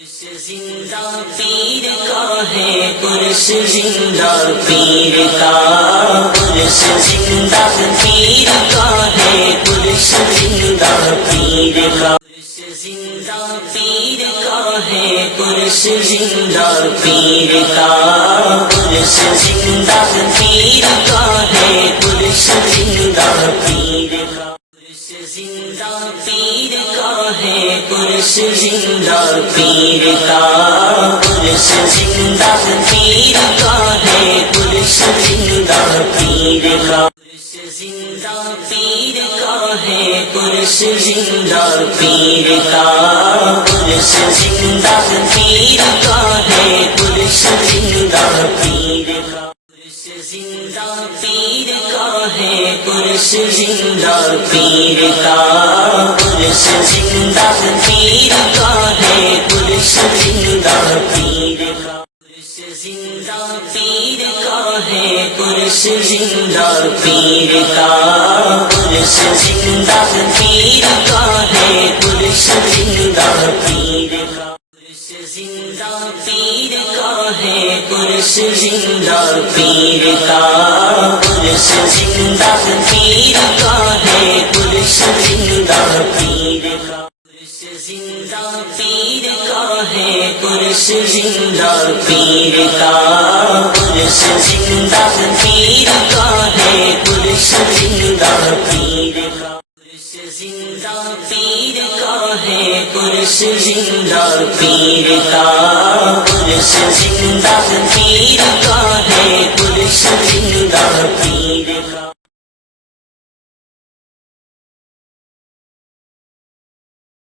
زندہ پیر کا ہے قرص زندہ پیر کا قرص زندہ پیر کا ہے قرص زندہ پیر کا قرص زندہ پیر کا ہے قرص زندہ پیر کا قرص زندہ پیر کا ہے قرص زندہ پیر کا قرص زندہ پیر کا ہے قرص زندہ پیر کا قرص زندہ پیر کا ہے قرص زندہ پیر کا قرص زندہ پیر کا ہے قرص زندہ پیر کا قرص زندہ پیر کا ہے قرص زندہ پیر کا قرص زندہ پیر کا ہے قرص زندہ پیر کا قرص زندہ پیر کا ہے قرص زندہ پیر کا قرص زندہ پیر کا ہے قرص زندہ پیر کا قرص زندہ پیر کا ہے قرص زندہ پیر کا قرص زندہ پیر کا ہے قرص زندہ پیر کا قرص زندہ پیر کا ہے قرص زندہ پیر کا قرص زندہ پیر کا ہے قرص زندہ پیر کا قرص زندہ پیر کا ہے قرص زندہ پیر کا قرص زندہ پیر کا ہے قرص زندہ پیر کا قرص زندہ پیر کا ہے قرص زندہ پیر کا